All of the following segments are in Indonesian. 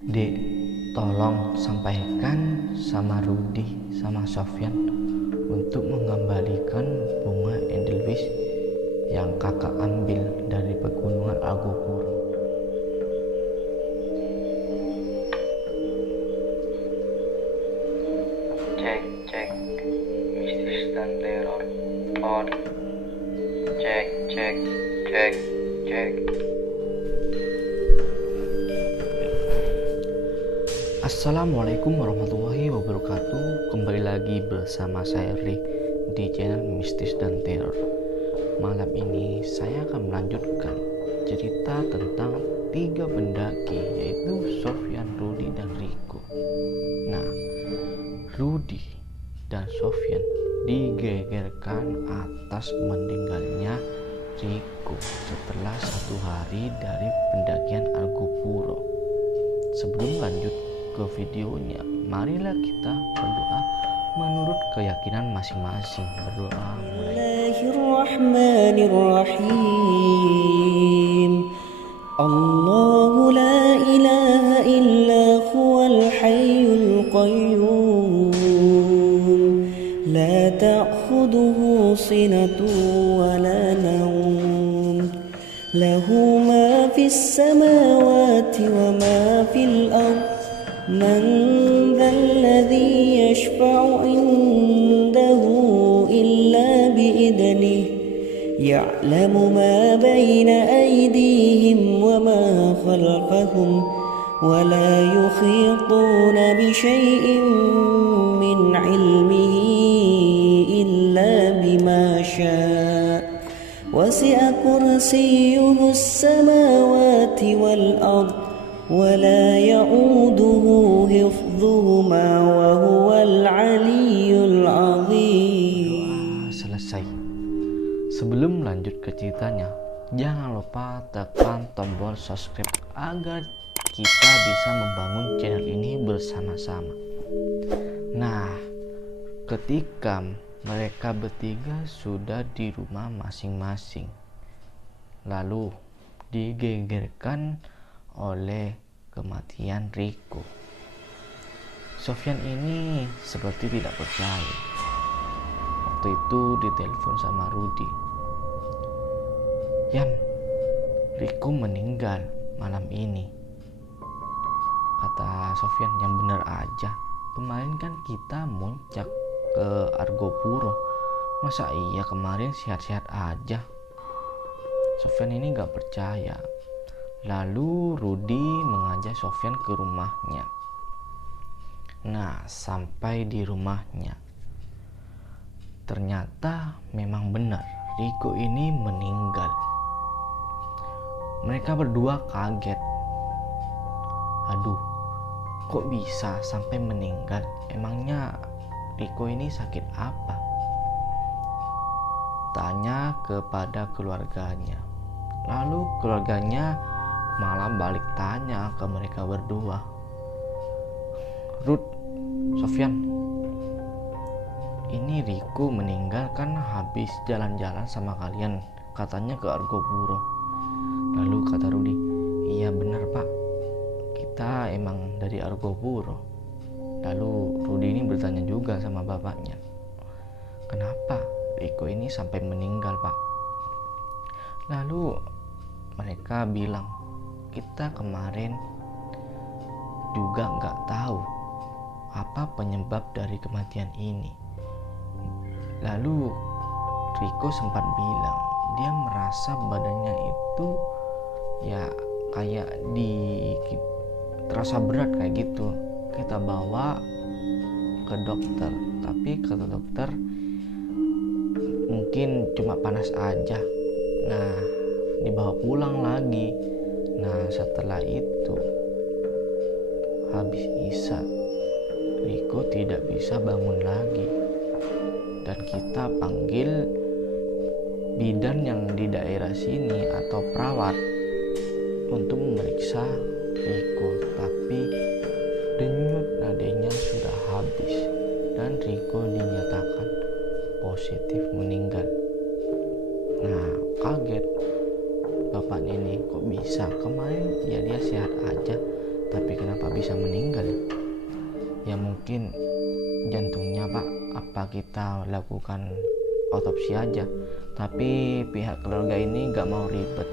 Dek, tolong sampaikan sama Rudi sama Sofyan untuk mengembalikan bunga Edelweiss yang kakak ambil dari pegunungan Agopur. Cek, mistis dan teror on. Cek. Assalamualaikum warahmatullahi wabarakatuh. Kembali lagi bersama saya Rick di channel Mistis dan Teror. Malam ini saya akan melanjutkan cerita tentang 3 pendaki, yaitu Sofyan, Rudi, dan Riko. Nah, Rudi dan Sofyan digegerkan atas meninggalnya Riko setelah 1 hari dari pendakian Argopuro. Sebelum lanjut ke videonya, marilah kita berdoa menurut keyakinan masing-masing. Berdoa mulai. Bismillahirrahmanirrahim. Allahu la ilaha illa huwal hayyul qayyum. La ta'khudhuhu sinatun wa la nawm. Lahu ma fis samawati wa ma fil ardh. من ذا الذي يشفع عنده إلا بإذنه يعلم ما بين أيديهم وما خلفهم ولا يحيطون بشيء من علمه إلا بما شاء وسع كرسيه السماوات والأرض ولا يؤوده حفظهما وهو العلي العظيم. Doa selesai. Sebelum lanjut ke ceritanya, jangan lupa tekan tombol subscribe agar kita bisa membangun channel ini bersama-sama. Nah, ketika mereka bertiga sudah di rumah masing-masing, lalu digegerkan oleh kematian Riko. Sofyan ini seperti tidak percaya. Waktu itu ditelepon sama Rudi. "Yan, Riko meninggal malam ini," kata Sofyan. "Yang benar aja, kemarin kan kita muncak ke Argopuro, masa iya kemarin sehat-sehat aja?" Sofyan ini gak percaya. Lalu Rudi mengajak Sofyan ke rumahnya. Nah, sampai di rumahnya, ternyata memang benar Riko ini meninggal. Mereka berdua kaget. Aduh, kok bisa sampai meninggal? Emangnya Riko ini sakit apa? Tanya kepada keluarganya. Lalu keluarganya malah balik tanya ke mereka berdua. "Rud, Sofyan, ini Riko meninggal kan habis jalan-jalan sama kalian, katanya ke Argopuro." Lalu kata Rudi, "Iya benar pak, kita emang dari Argopuro." Lalu Rudi ini bertanya juga sama bapaknya, "Kenapa Riko ini sampai meninggal pak?" Lalu mereka bilang, "Kita kemarin juga nggak tahu apa penyebab dari kematian ini." Lalu Riko sempat bilang dia merasa badannya itu ya kayak terasa berat kayak gitu. Kita bawa ke dokter, tapi kata dokter mungkin cuma panas aja. Nah, dibawa pulang lagi. Nah, setelah itu habis isya, Riko tidak bisa bangun lagi, dan kita panggil bidan yang di daerah sini atau perawat untuk memeriksa Riko, tapi denyut nadanya sudah habis dan Riko dinyatakan positif meninggal. Nah, kaget bapaknya ini, kok bisa? Kemarin ya dia sehat aja, tapi kenapa mungkin jantungnya Pak, apa kita lakukan otopsi aja? Tapi pihak keluarga ini gak mau ribet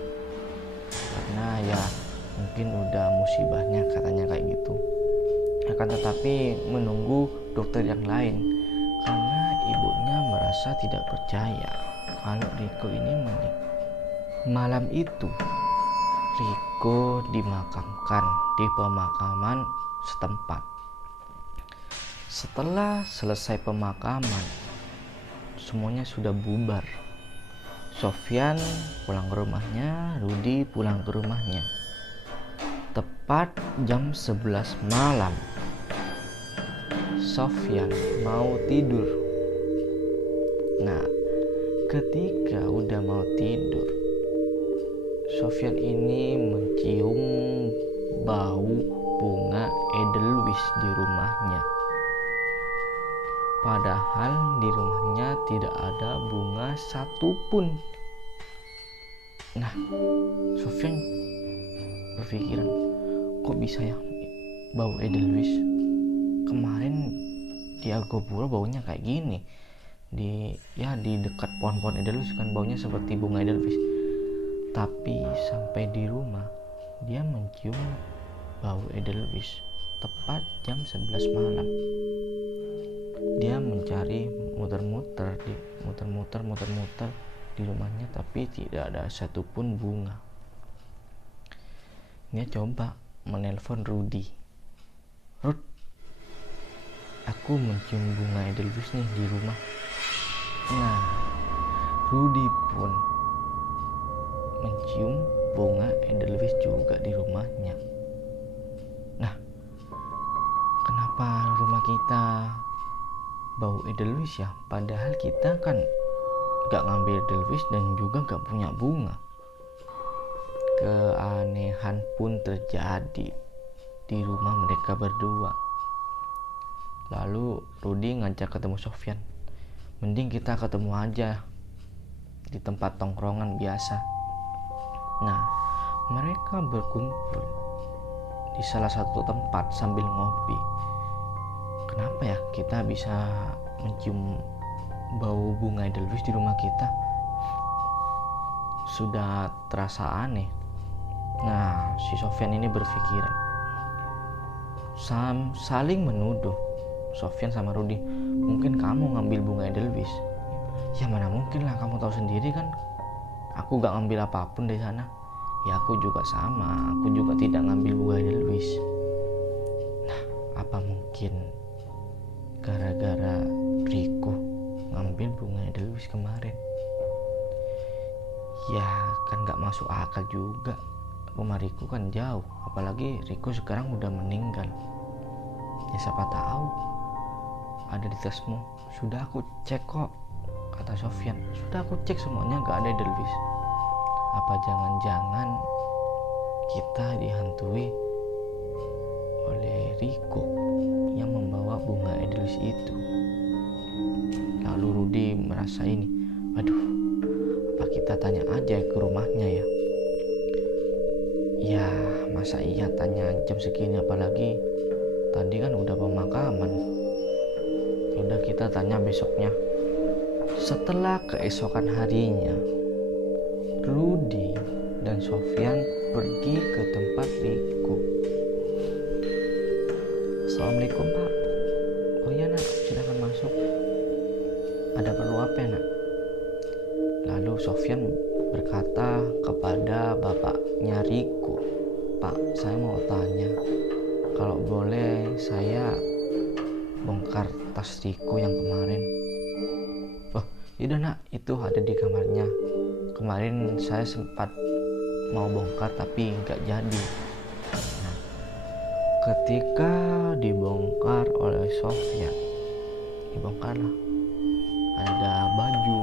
karena ya mungkin udah musibahnya, katanya kayak gitu. Akan tetapi menunggu dokter yang lain karena ibunya merasa tidak percaya kalau Riko ini meninggal. Malam itu Riko dimakamkan di pemakaman setempat. Setelah selesai pemakaman, semuanya sudah bubar. Sofyan pulang ke rumahnya, Rudi pulang ke rumahnya. Tepat jam 11 malam, Sofyan mau tidur. Nah, ketika udah mau tidur, Sofyan ini mencium bau bunga edelweiss di rumahnya. Padahal di rumahnya tidak ada bunga satupun. Nah, Sofyan berpikiran, kok bisa ya bau edelweiss? Kemarin di Argopuro baunya kayak gini. Di dekat pohon-pohon edelweiss kan baunya seperti bunga edelweiss. Tapi sampai di rumah dia mencium bau edelweiss tepat jam 11 malam. Dia mencari muter-muter di rumahnya, tapi tidak ada satupun bunga. Dia coba menelpon Rudi. Rud, aku mencium bunga edelweiss nih di rumah. Nah, Rudi pun mencium bunga edelweiss juga di rumahnya. Nah, kenapa rumah kita bau edelweiss ya? Padahal kita kan gak ngambil edelweiss dan juga gak punya bunga. Keanehan pun terjadi di rumah mereka berdua. Lalu Rudi ngajak ketemu Sofyan. Mending kita ketemu aja di tempat tongkrongan biasa. Nah, mereka berkumpul di salah satu tempat sambil ngopi. Kenapa ya kita bisa mencium bau bunga edelweiss di rumah kita? Sudah terasa aneh. Nah, si Sofyan ini berpikiran, saling menuduh. Sofyan sama Rudi, mungkin kamu ngambil bunga edelweiss. Ya mana mungkin lah, kamu tahu sendiri kan, aku gak ngambil apapun dari sana. Ya aku juga sama, aku juga tidak ngambil bunga edelweiss. Nah, apa mungkin gara-gara Riko ngambil bunga edelweiss kemarin? Ya kan gak masuk akal juga. Rumah Riko kan jauh, apalagi Riko sekarang udah meninggal. Ya siapa tahu ada di tasmu. Sudah aku cek kok, kata Sofyan. Sudah aku cek semuanya gak ada edelweiss. Apa jangan-jangan kita dihantui oleh Riko yang membawa bunga edelweiss itu? Lalu Rudi merasa ini, aduh, apa kita tanya aja ke rumahnya ya? Ya masa iya tanya jam segini, apalagi tadi kan udah pemakaman. Udah kita tanya besoknya. Setelah keesokan harinya, Rudi dan Sofyan pergi ke tempat Riko. Assalamualaikum Pak. Oh iya nak, silakan masuk. Ada perlu apa ya nak? Lalu Sofyan berkata kepada bapaknya Riko, Pak, saya mau tanya, kalau boleh saya bongkar tas Riko yang kemarin. Oh yaudah nak, itu ada di kamarnya. Kemarin saya sempat mau bongkar tapi nggak jadi. Nah, ketika dibongkar oleh Sofyan, dibongkarlah, ada baju,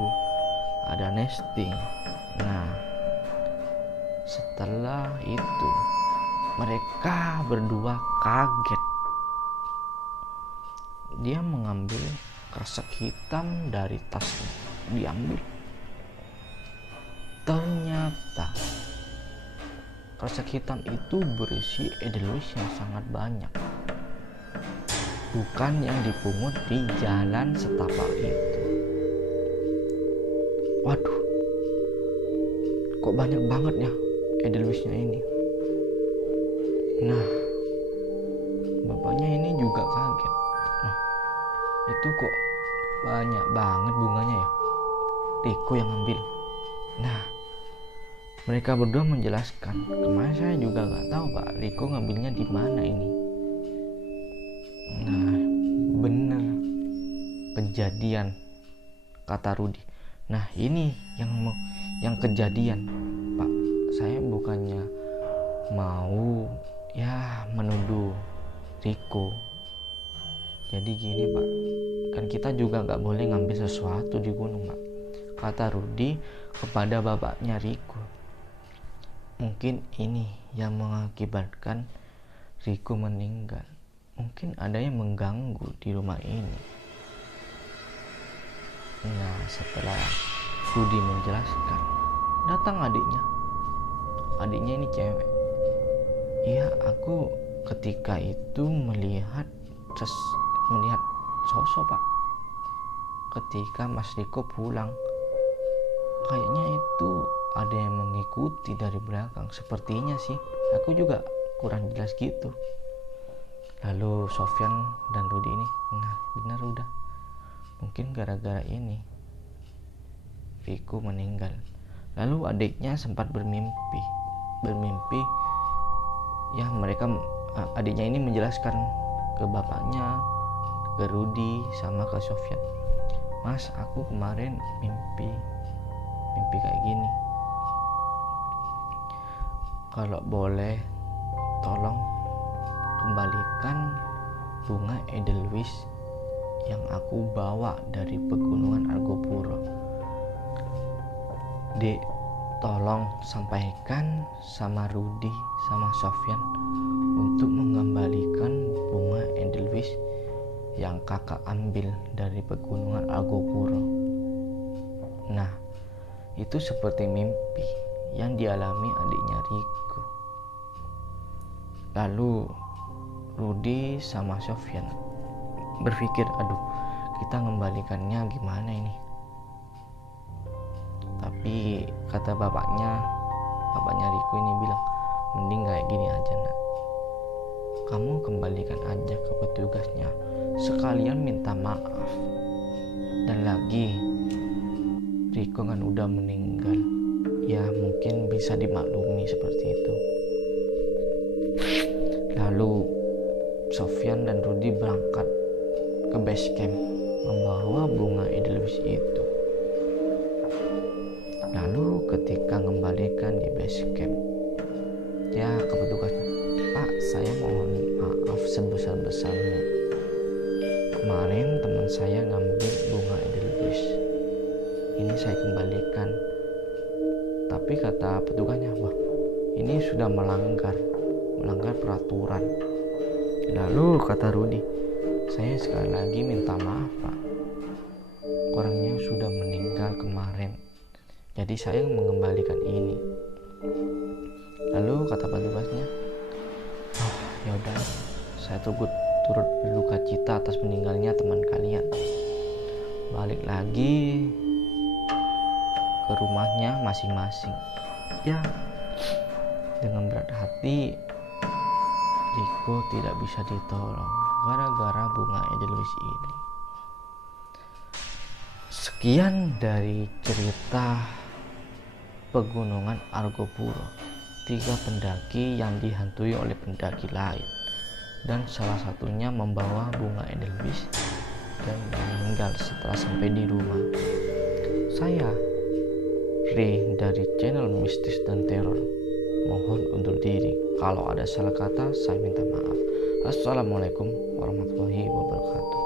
ada nesting. Nah, setelah itu mereka berdua kaget. Dia mengambil kresek hitam dari tasnya, diambil. Ternyata kresek hitam itu berisi edelweiss yang sangat banyak. bukan yang dipungut di jalan setapak itu. Waduh, kok banyak banget ya Edelweissnya ini. Nah, bapaknya ini juga kaget. Nah, itu kok banyak banget bunganya ya, Riko yang ambil. Nah, mereka berdua menjelaskan, kemarin saya juga nggak tahu Pak, Riko ngambilnya di mana ini. Nah, bener kejadian, kata Rudi. Nah, ini yang kejadian Pak. Saya bukannya mau ya menuduh Riko. Jadi gini Pak, kan kita juga nggak boleh ngambil sesuatu di gunung Pak, kata Rudi kepada bapaknya Riko. Mungkin ini yang mengakibatkan Riko meninggal. Mungkin ada yang mengganggu di rumah ini. Nah, setelah Rudi menjelaskan, datang adiknya. Adiknya ini cewek. Iya, aku ketika itu melihat sosok Pak. Ketika Mas Riko pulang, kayaknya itu ada yang mengikuti dari belakang. Sepertinya sih, aku juga kurang jelas gitu. Lalu Sofyan dan Rudi ini, nah benar udah, mungkin gara-gara ini Riko meninggal. Lalu adiknya sempat bermimpi ya, adiknya ini menjelaskan ke bapaknya, ke Rudi sama ke Sofyan, Mas, aku kemarin mimpi kayak gini. Kalau boleh tolong kembalikan bunga Edelweiss yang aku bawa dari pegunungan Argopuro. Dek, tolong sampaikan sama Rudi sama Sofyan untuk mengembalikan bunga Edelweiss yang kakak ambil dari pegunungan Argopuro. Nah, itu seperti mimpi yang dialami adiknya Riko. Lalu Rudi sama Sofyan berpikir, aduh, kita mengembalikannya gimana ini? Tapi kata bapaknya Riko ini bilang, mending kayak gini aja nak, kamu kembalikan aja ke petugasnya, sekalian minta maaf. Dan lagi Riko kan udah meninggal, ya mungkin bisa dimaklumi seperti itu. Lalu Sofyan dan Rudi berangkat ke base camp membawa bunga Edelweiss itu. Lalu ketika mengembalikan di base camp, ya ke petugasnya, Pak, saya mohon maaf sebesar-besarnya, kemarin teman saya ngambil bunga Edelweiss, ini saya kembalikan. Tapi kata petugasnya, wah, ini sudah melanggar peraturan. Lalu kata Rudi, saya sekali lagi minta maaf Pak, orangnya sudah meninggal kemarin, jadi saya mengembalikan ini. Lalu kata petugasnya, oh yaudah, saya turut berduka cita atas meninggalnya teman kalian. Balik lagi ke rumahnya masing-masing. Ya, dengan berat hati Riko tidak bisa ditolong gara-gara bunga Edelweiss ini. Sekian dari cerita pegunungan Argopuro, 3 pendaki yang dihantui oleh pendaki lain, dan salah satunya membawa bunga Edelweiss dan meninggal setelah sampai di rumah. Saya Ray dari channel Mistis dan Teror mohon undur diri. Kalau ada salah kata, saya minta maaf. Assalamualaikum warahmatullahi wabarakatuh.